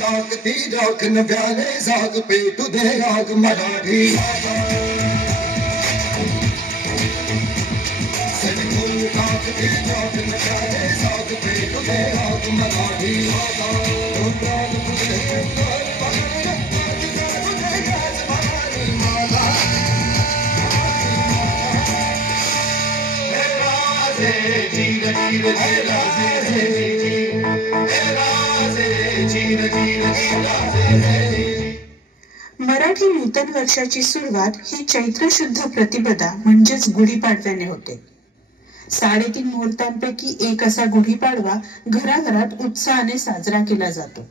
ताकती राख नव्याने जाग पेटू दे आग मराठी ताकती राख नव्याने जाग पेटू दे आग मराठी मराठी नूतन वर्षाची सुरुवात ही चैत्र शुद्ध प्रतिपदा म्हणजेच गुढीपाडव्याने होते. 3.5 मुहूर्तांपैकी एक असा गुढीपाडवा घराघरात उत्साहाने साजरा केला जातो.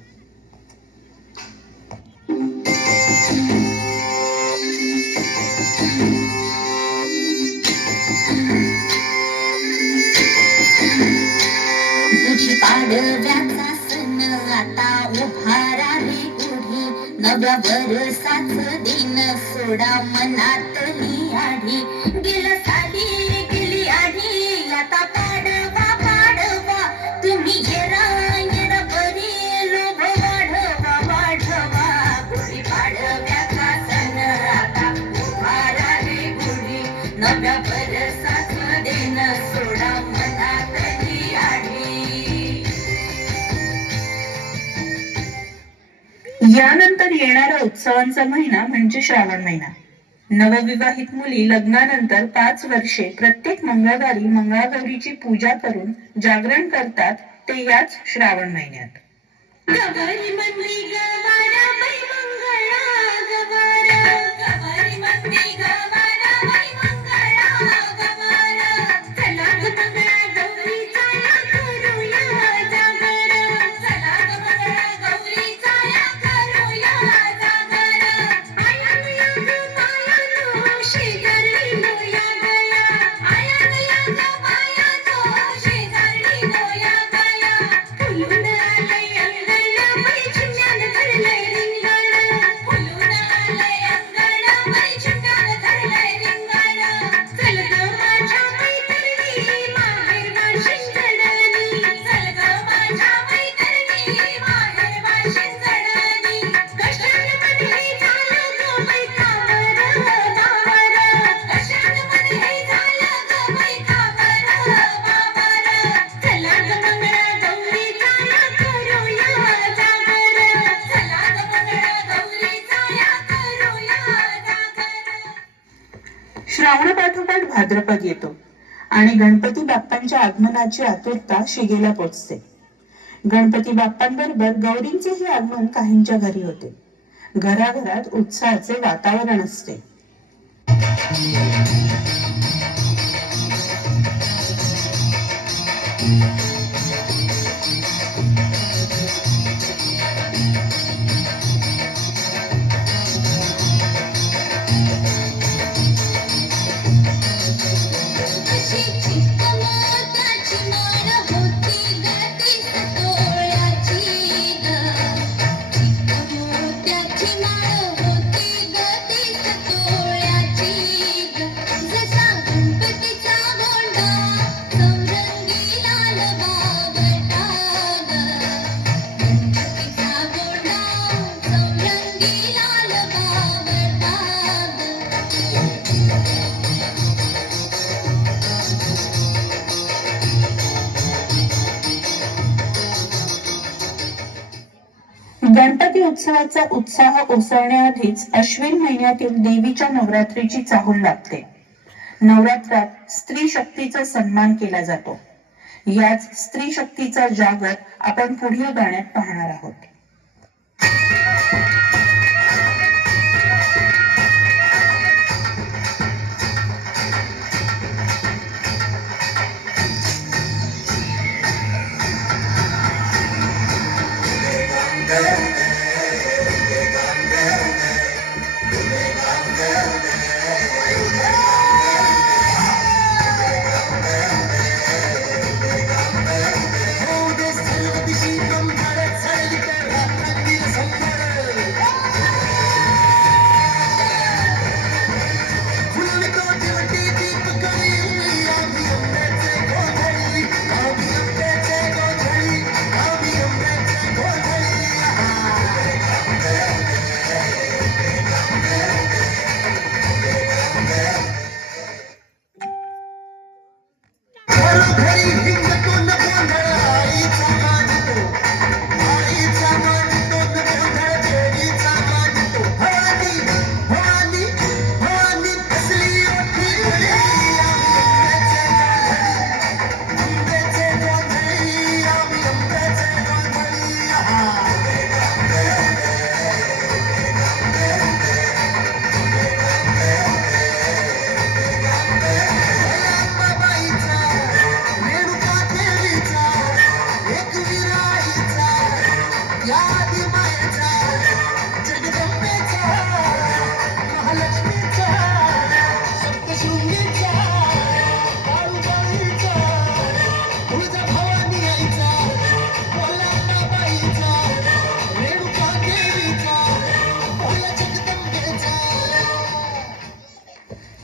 गुढीपाडव्याचा सण आता उभारा रे गुढी, नव्या वर्षाचं दिन सोडा मनातली आढी. गेलं साली गेली आढी, आता पाडवा पाडवा तुम्ही येरा येरा बरी लोभ वाढवा वाढवा. गुढीपाडव्याचा सण आता उभारा रे गुढी, नव्या वर्षाचं दिन सोडा मनातली आढी. यानंतर येणारा उत्सवांचा महिना म्हणजे श्रावण महिना. नवविवाहित मुली लग्नानंतर 5 वर्षे प्रत्येक मंगळवारी मंगळागौरीची पूजा करून जागरण करतात, ते याच श्रावण महिन्यात. गवारी म्हणली गवारा बाई मंगळा गवारा, गवारी म्हणली गवारा बाई मंगळा गवारा. चला ग मंगळा गौरीचा या करूया जागर, चला ग मंगळा गौरीचा या करूया जागर. आयान या ग मायानो शेजारी लोया गया, आयान या ग मायानो शेजारी लोया गया. फुलून आलंय अंगण बाई चिमण्यानं धरलंय रिंगण, फुलून आलंय अंगण बाई चिमण्यानं धरलंय रिंगण. चल ग माझ्या मैत्रिणी माहेर वाशिंदणी, चल ग माझ्या मैत्रिणी माहेर वाशिंदणी. कशान मन हे झालं ग बाई कावर बावर, कशान मन हे झालं ग बाई कावर बावर. चला ग मंगळा गौरीचा या करूया जागर, चला ग मंगळा गौरीचा या करूया जागर. श्रावण पाठोपाठ भाद्रपद येतो आणि गणपती बाप्पांच्या आगमनाची आतुरता शिगेला पोचते. गणपती बाप्पांबरोबर गौरींचेही आगमन काहींच्या घरी होते. घराघरात उत्साहाचे वातावरण असते. अशी चिक्क मोत्याची माळ होती ग ती सतोळ्याची ग, चिक्क मोत्याची माळ होती ग ती सतोळ्याची ग. जसा गणपतीचा गोंडा चौरंगी लाल बावटा ग, गणपतीचा गोंडा चौरंगी लाल बावटा ग. गणपती उत्सवाचा उत्साह ओसरण्याआधीच अश्विन महिन्यातील देवीच्या नवरात्रीची चाहूल लागते. नवरात्रात स्त्री शक्तीचा सन्मान केला जातो. याच स्त्री शक्तीचा जागर आपण पुढील गाण्यात पाहणार आहोत.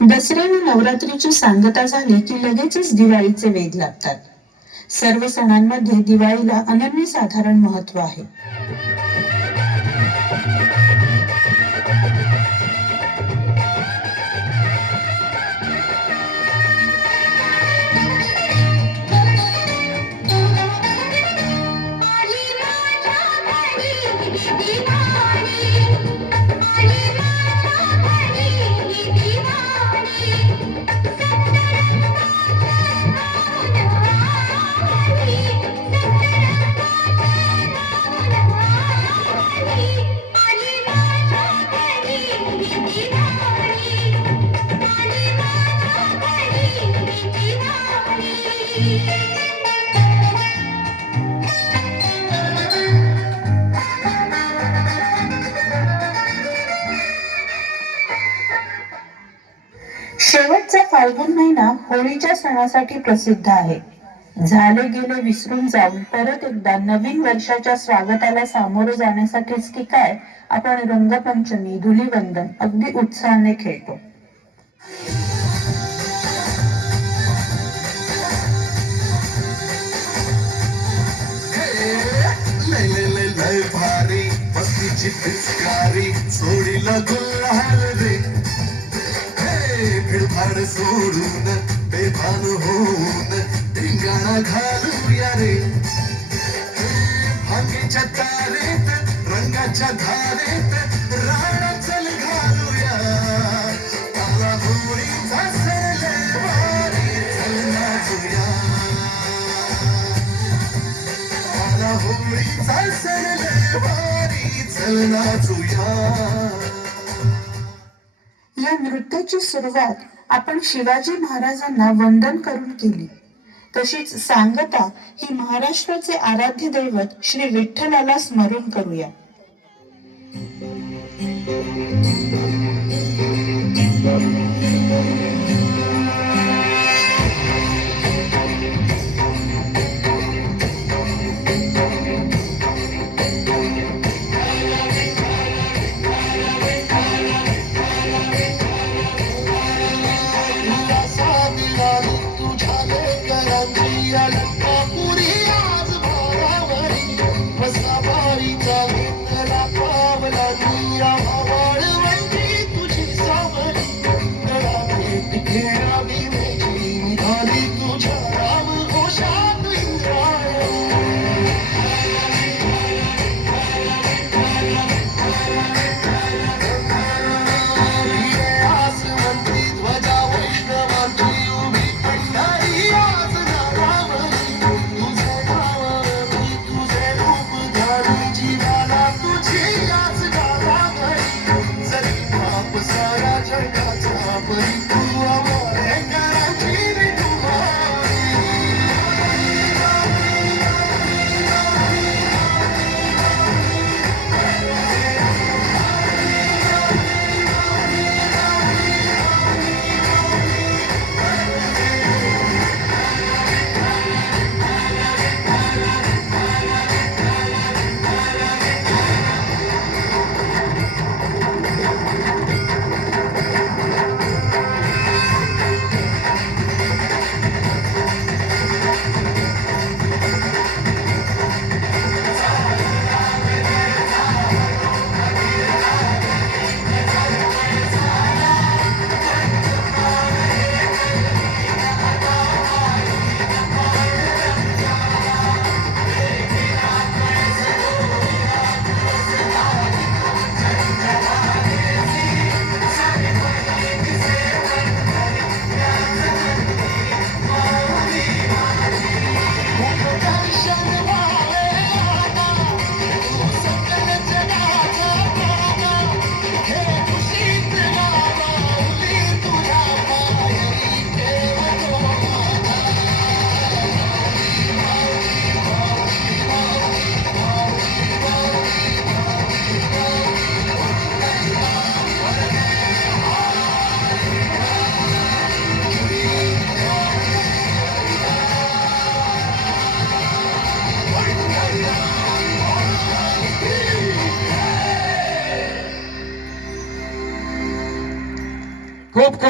दसरे आणि नवरात्रीची सांगता झाली की लगेचच दिवाळीचे वेध लागतात. सर्व सणांमध्ये दिवाळीला अनन्यसाधारण महत्व आहे. आली माझ्या घरी दिवाळी, आली माझ्या घरी दिवाळी, आली माझ्या घरी दिवाळी, आली माझ्या घरी शेवटचा फाल्गुन महिना होळीच्या सणासाठी प्रसिद्ध आहे. झाले गेले विसरून जाऊन परत एकदा नवीन वर्षाच्या स्वागताला सामोरे जाण्यासाठीच की काय आपण रंगपंचमी, धुलीवंदन अगदी उत्साहाने खेळतो. लय लय लय लय भारी मस्तीची पिचकारी सोडीला गुलाल रे. भिडभाड सोडून बेभान होऊन धिंगाणा घालूया रे. भांगेच्या तारेत रंगाच्या धारेत राणा चल घालूया. आला होळीचा सण लय भारी चल नाचूया. आला होळीचा सण लय भारी चल नाचूया. या नृत्याची सुरुवात आपण शिवाजी महाराजांना वंदन करून केली. तशीच सांगता ही महाराष्ट्राचे आराध्य दैवत श्री विठ्ठलाला स्मरून करूया. खूप